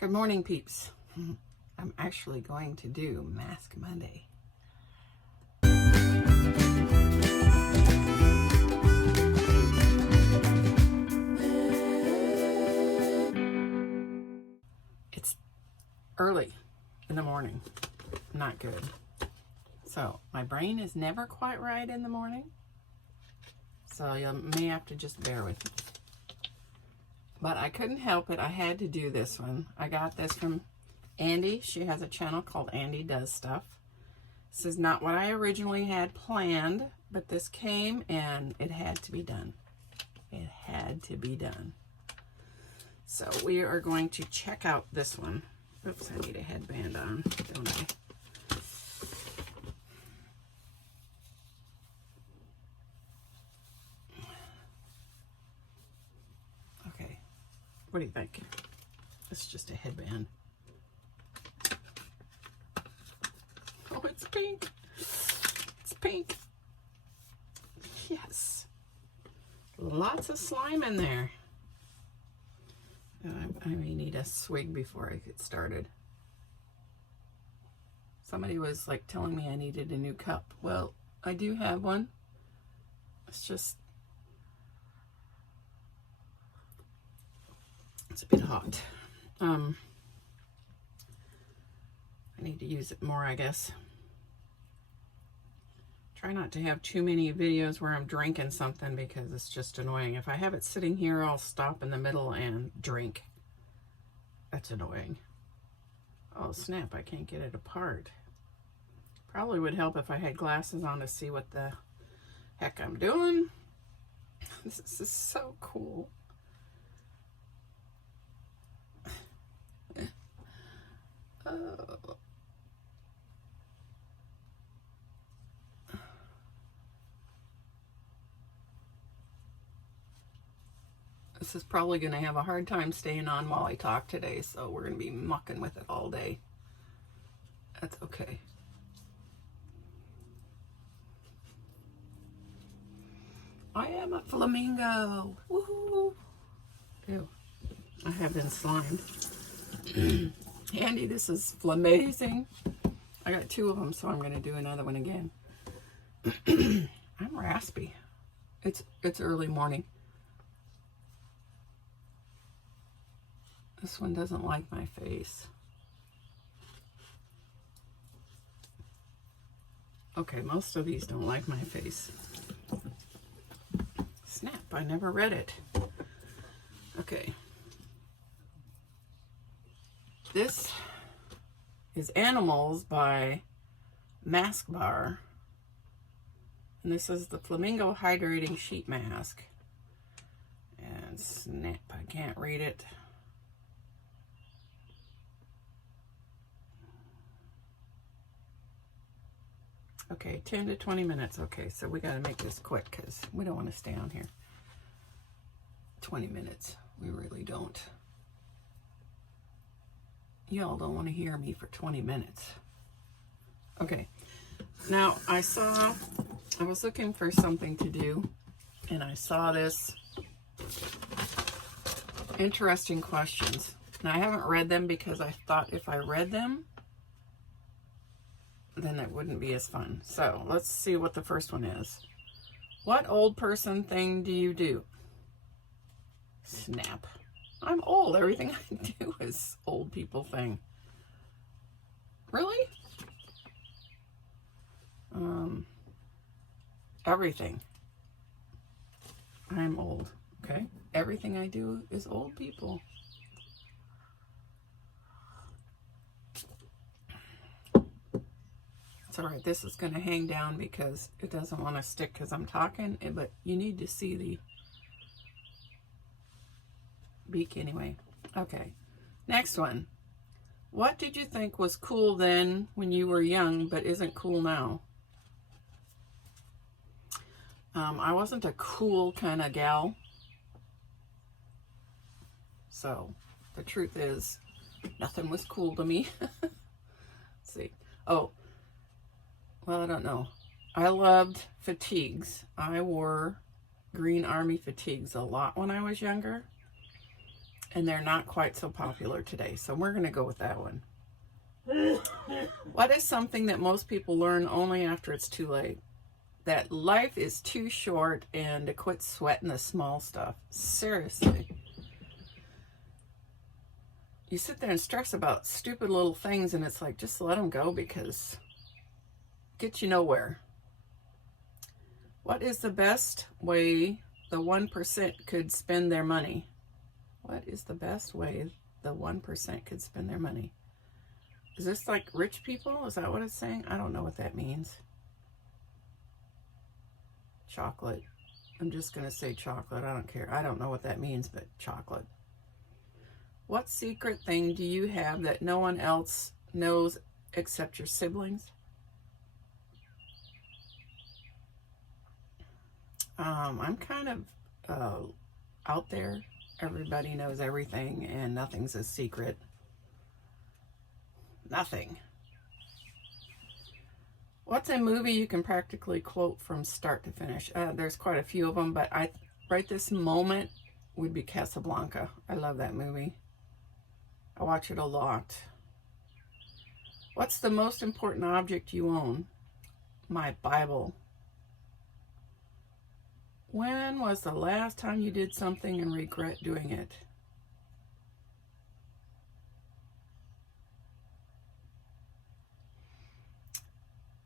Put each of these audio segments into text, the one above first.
Good morning, peeps. I'm actually going to do Mask Monday. It's early in the morning. Not good. So my brain is never quite right in the morning. So you may have to just bear with me. But I couldn't help it. I had to do this one. I got this from Andy. She has a channel called Andy Does Stuff. This is not what I originally had planned, but this came and it had to be done. It had to be done. So we are going to check out this one. Oops, I need a headband on, don't I? Okay, what do you think? It's just a headband. Oh, it's pink. It's pink. Yes. Lots of slime in there. I may need a swig before I get started. Somebody was like telling me I needed a new cup. Well, I do have one. It's just, it's a bit hot. I need to use it more, I guess. Try not to have too many videos where I'm drinking something because it's just annoying. If I have it sitting here, I'll stop in the middle and drink. That's annoying. Oh, snap, I can't get it apart. Probably would help if I had glasses on to see what the heck I'm doing. This is so cool. Oh. This is probably going to have a hard time staying on while I talk today, so we're going to be mucking with it all day. That's okay. I am a flamingo. Woohoo! Ew. I have been slimed. Andy, this is flamazing. I got 2 of them, so I'm going to do another one again. I'm raspy. It's early morning. This one doesn't like my face. Okay, most of these don't like my face. Snap, I never read it. Okay. This is Animals by Mask Bar. And this is the Flamingo Hydrating Sheet Mask. And snap, I can't read it. Okay, 10 to 20 minutes. Okay, so we got to make this quick because we don't want to stay on here 20 minutes. We really don't. Y'all don't want to hear me for 20 minutes. Okay, now I was looking for something to do, and I saw this interesting questions. Now, I haven't read them because I thought if I read them, then it wouldn't be as fun. So let's see what the first one is. What old person thing do you do? Snap. I'm old. Everything I do is old people thing. Really? Everything. I'm old. Okay. Everything I do is old people. It's all right. This is going to hang down because it doesn't want to stick because I'm talking, but you need to see the beak anyway. Okay. Next one. What did you think was cool then when you were young, but isn't cool now? I wasn't a cool kind of gal. So the truth is, nothing was cool to me. Let's see. Oh, well, I don't know. I loved fatigues. I wore Green Army fatigues a lot when I was younger. and they're not quite so popular today. So we're going to go with that one. What is something that most people learn only after it's too late? That life is too short and to quit sweating the small stuff. Seriously. You sit there and stress about stupid little things, and it's like, just let them go, because get you nowhere. What is the best way the 1% could spend their money? What is the best way the 1% could spend their money? Is this like rich people? Is that what it's saying? I don't know what that means. Chocolate. I'm just going to say chocolate. I don't care. I don't know what that means, but chocolate. What secret thing do you have that no one else knows except your siblings? I'm kind of out there. Everybody knows everything, and nothing's a secret. Nothing. What's a movie you can practically quote from start to finish? There's quite a few of them, but right this moment would be Casablanca. I love that movie. I watch it a lot. What's the most important object you own? My Bible. When was the last time you did something and regret doing it?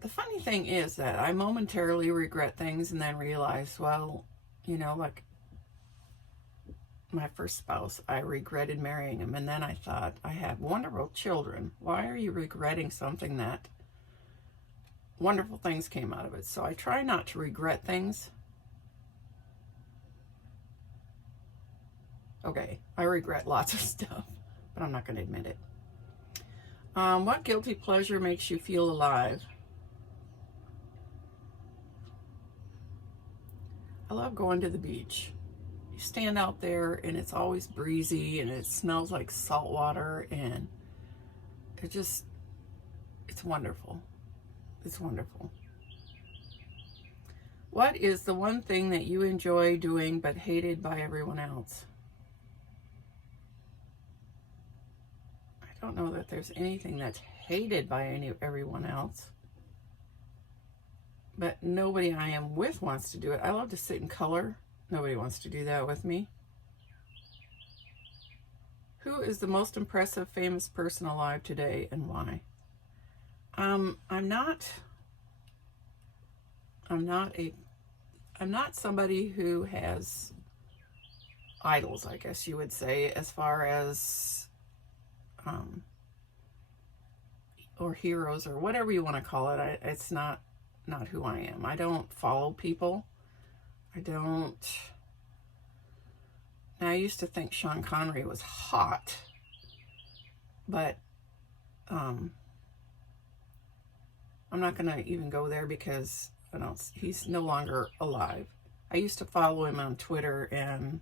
The funny thing is that I momentarily regret things and then realize, well, you know, like my first spouse, I regretted marrying him. And then I thought, I have wonderful children. Why are you regretting something that wonderful things came out of it? So I try not to regret things. Okay, I regret lots of stuff, but I'm not going to admit it. What guilty pleasure makes you feel alive? I love going to the beach. You stand out there and it's always breezy and it smells like salt water, and it's wonderful. It's wonderful. What is the one thing that you enjoy doing but hated by everyone else? I don't know that there's anything that's hated by everyone else. But nobody I am with wants to do it. I love to sit in color. Nobody wants to do that with me. Who is the most impressive famous person alive today, and why? I'm not somebody who has idols, I guess you would say, as far as or heroes, or whatever you want to call it. It's not who I am. I don't follow people. Now, I used to think Sean Connery was hot, but I'm not going to even go there because he's no longer alive. I used to follow him on Twitter, and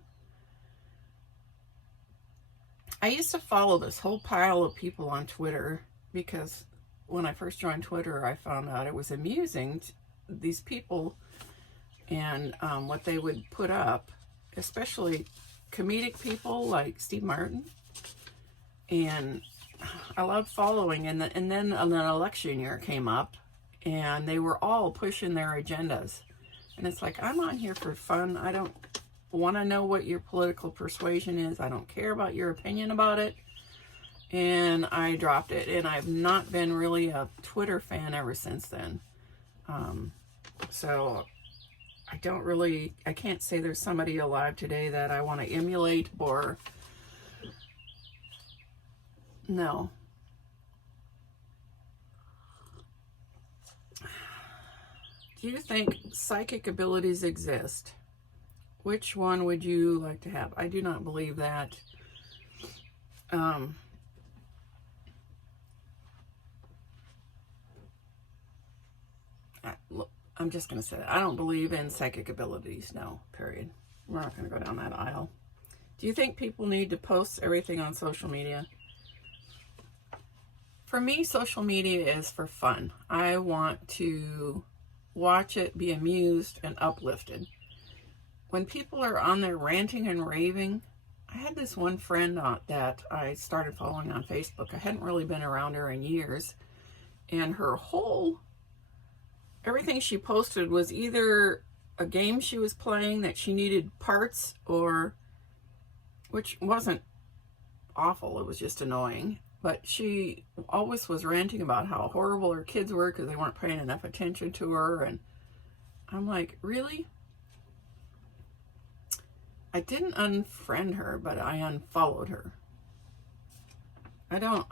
I used to follow this whole pile of people on Twitter because when I first joined Twitter, I found out it was amusing, these people and what they would put up, especially comedic people like Steve Martin. And I loved following. And then an election year came up, and they were all pushing their agendas. And it's like, I'm on here for fun. I don't want to know what your political persuasion is. I don't care about your opinion about it. And I dropped it, and I've not been really a Twitter fan ever since then. So I can't say there's somebody alive today that I want to emulate, or no. Do you think psychic abilities exist? Which one would you like to have? I do not believe that. I'm just going to say that. I don't believe in psychic abilities. No, period. We're not going to go down that aisle. Do you think people need to post everything on social media? For me, social media is for fun. I want to watch it, be amused, and uplifted. When people are on there ranting and raving, I had this one friend that I started following on Facebook. I hadn't really been around her in years. And her everything she posted was either a game she was playing that she needed parts, or, which wasn't awful, it was just annoying. But she always was ranting about how horrible her kids were because they weren't paying enough attention to her. And I'm like, really? I didn't unfriend her, but I unfollowed her. I don't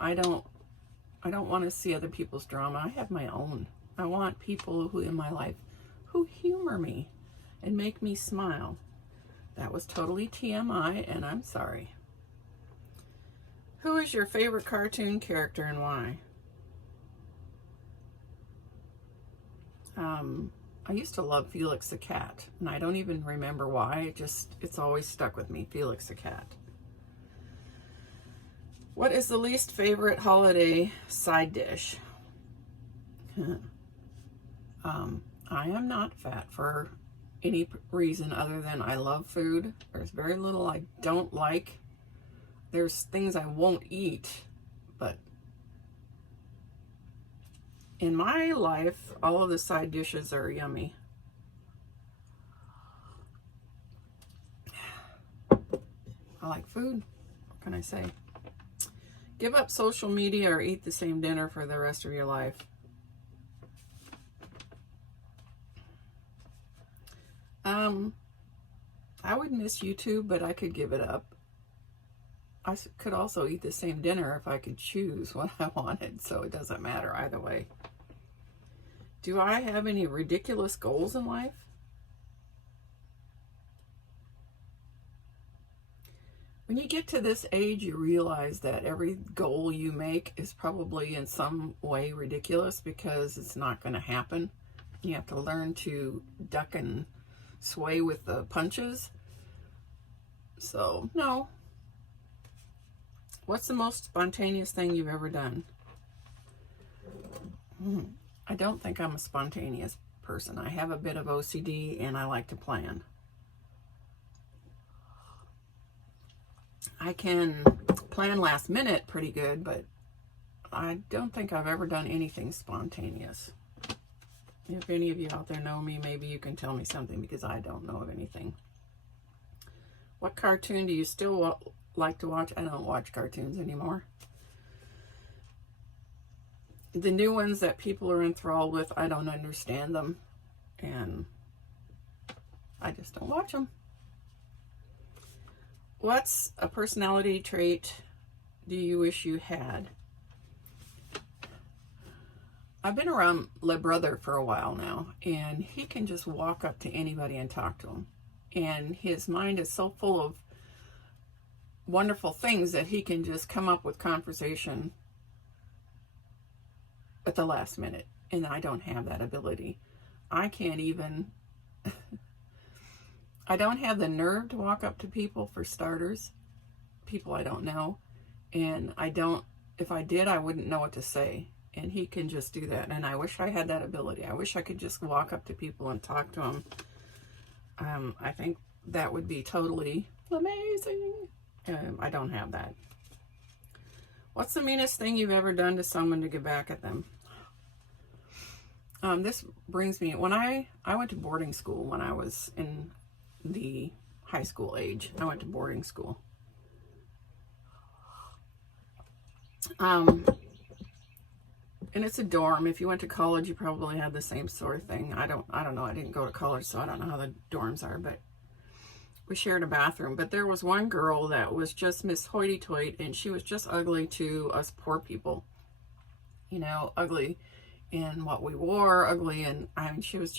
want to see other people's drama. I have my own. I want people who in my life who humor me and make me smile. That was totally TMI, and I'm sorry. Who is your favorite cartoon character and why? I used to love Felix the cat, and I don't even remember why. It's always stuck with me, Felix the cat. What is the least favorite holiday side dish? I am not fat for any reason other than I love food. There's very little I don't like. There's things I won't eat, but in my life, all of the side dishes are yummy. I like food. What can I say? Give up social media or eat the same dinner for the rest of your life. I would miss YouTube, but I could give it up. I could also eat the same dinner if I could choose what I wanted, so it doesn't matter either way. Do I have any ridiculous goals in life? When you get to this age, you realize that every goal you make is probably in some way ridiculous because it's not going to happen. You have to learn to duck and sway with the punches. So, no. What's the most spontaneous thing you've ever done? I don't think I'm a spontaneous person. I have a bit of OCD and I like to plan. I can plan last minute pretty good, but I don't think I've ever done anything spontaneous. If any of you out there know me, maybe you can tell me something because I don't know of anything. What cartoon do you still like to watch? I don't watch cartoons anymore. The new ones that people are enthralled with, I don't understand them. And I just don't watch them. What's a personality trait do you wish you had? I've been around Le Brother for a while now, and he can just walk up to anybody and talk to them. And his mind is so full of wonderful things that he can just come up with conversation at the last minute. And I don't have that ability. I can't even... I don't have the nerve to walk up to people, for starters. People I don't know. And if I did, I wouldn't know what to say. And he can just do that. And I wish I had that ability. I wish I could just walk up to people and talk to them. I think that would be totally amazing. I don't have that. What's the meanest thing you've ever done to someone to get back at them? This brings me, when I went to boarding school when I was in the high school age. I went to boarding school. And it's a dorm. If you went to college, you probably had the same sort of thing. I don't know. I didn't go to college, so I don't know how the dorms are, but we shared a bathroom. But there was one girl that was just Miss Hoity-Toity, and she was just ugly to us poor people. You know, ugly in what we wore, ugly, and I mean, she was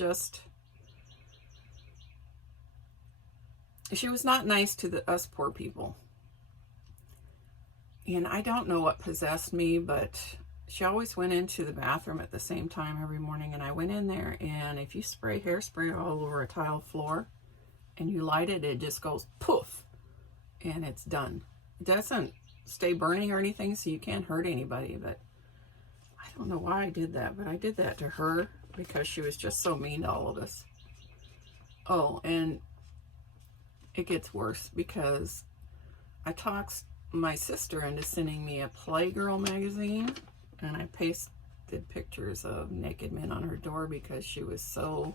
not nice to us poor people. And I don't know what possessed me, but she always went into the bathroom at the same time every morning, and I went in there, and if you spray hairspray all over a tile floor and you light it, it just goes poof, and it's done. It doesn't stay burning or anything, so you can't hurt anybody, but I don't know why I did that, but I did that to her because she was just so mean to all of us. Oh, and it gets worse because I talked my sister into sending me a Playgirl magazine, and I pasted pictures of naked men on her door because she was so...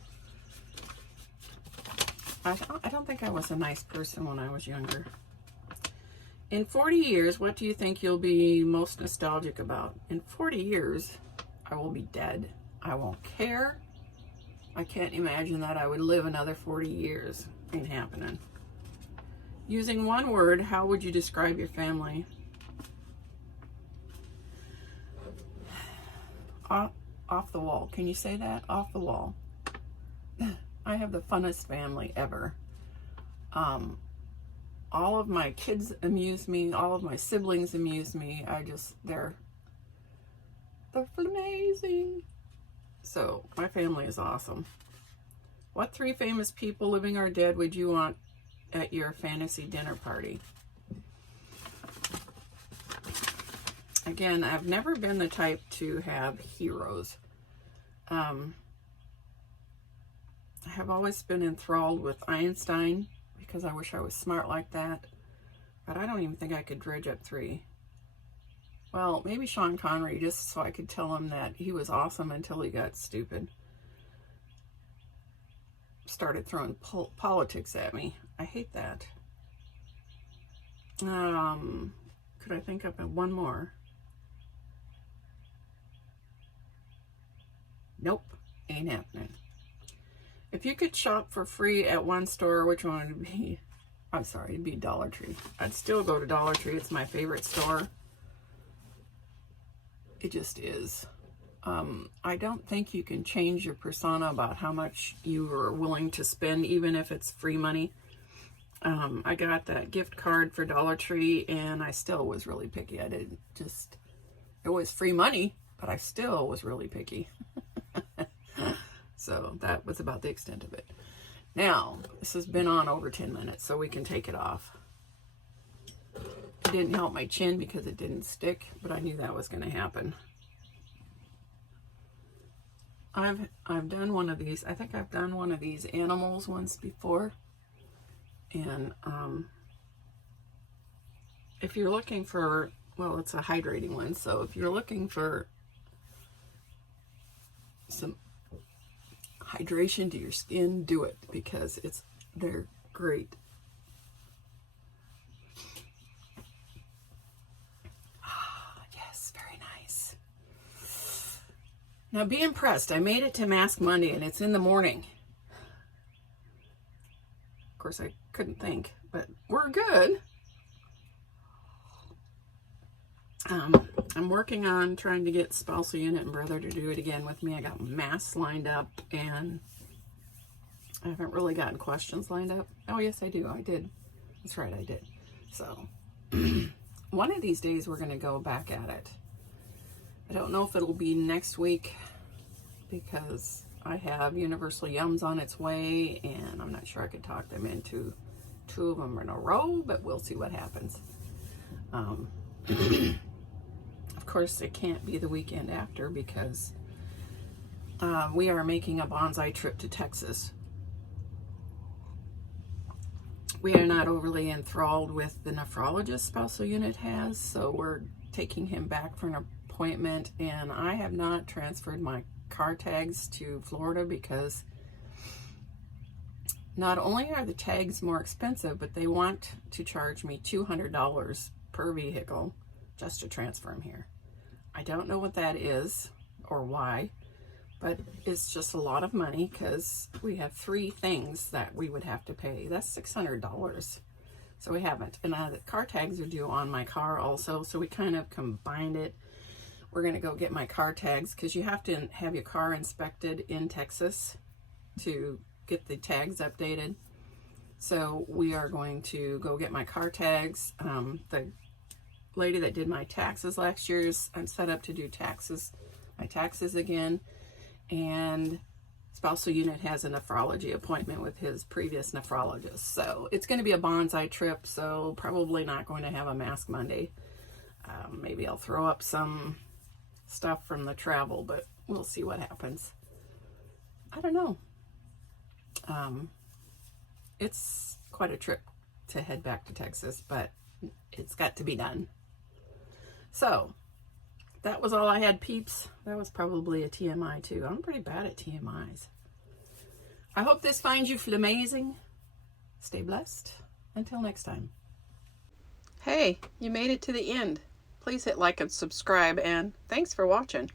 I don't think I was a nice person when I was younger. In 40 years, what do you think you'll be most nostalgic about? In 40 years, I will be dead. I won't care. I can't imagine that I would live another 40 years. Ain't happening. Using one word, how would you describe your family? Off the wall. Can you say that? Off the wall. I have the funnest family ever. All of my kids amuse me. All of my siblings amuse me. They're flamazing. So my family is awesome. What 3 famous people, living or dead, would you want at your fantasy dinner party? Again, I've never been the type to have heroes. I have always been enthralled with Einstein because I wish I was smart like that. But I don't even think I could dredge up 3. Well, maybe Sean Connery, just so I could tell him that he was awesome until he got stupid. Started throwing politics at me. I hate that. Could I think of one more? Nope, ain't happening. If you could shop for free at one store, which one would it be? I'm sorry, it'd be Dollar Tree. I'd still go to Dollar Tree. It's my favorite store. It just is. I don't think you can change your persona about how much you are willing to spend, even if it's free money. I got that gift card for Dollar Tree, and I still was really picky. It was free money, but I still was really picky. So that was about the extent of it. Now, this has been on over 10 minutes, so we can take it off. It didn't help my chin because it didn't stick, but I knew that was going to happen. I've done one of these. I think I've done one of these animals once before. And if you're looking for, well, it's a hydrating one. So if you're looking for some hydration to your skin, do it because they're great. Yes, very nice. Now be impressed. I made it to Mask Monday and it's in the morning. Of course, I couldn't think, but we're good. I'm working on trying to get spousal unit and brother to do it again with me. I got masks lined up and I haven't really gotten questions lined up. Oh, yes, I do. I did. That's right, I did. So one of these days we're going to go back at it. I don't know if it'll be next week because I have Universal Yums on its way and I'm not sure I could talk them into 2 of them in a row, but we'll see what happens. Of course, it can't be the weekend after because we are making a bonsai trip to Texas. We are not overly enthralled with the nephrologist spousal unit has, so we're taking him back for an appointment, and I have not transferred my car tags to Florida because not only are the tags more expensive, but they want to charge me $200 per vehicle just to transfer them here. I don't know what that is or why, but it's just a lot of money because we have 3 things that we would have to pay. That's $600. So we haven't. And the car tags are due on my car also, so we kind of combined it. We're going to go get my car tags because you have to have your car inspected in Texas to get the tags updated. So we are going to go get my car tags. The lady that did my taxes last year I'm set up to do my taxes again, and spousal unit has a nephrology appointment with his previous nephrologist. So it's going to be a bonsai trip, so probably not going to have a Mask Monday. Maybe I'll throw up some stuff from the travel, but we'll see what happens. I don't know. It's quite a trip to head back to Texas, but it's got to be done. So that was all I had, peeps. That was probably a TMI too. I'm pretty bad at TMIs. I hope this finds you flamazing. Stay blessed. Until next time. Hey, you made it to the end. Please hit like and subscribe, and thanks for watching.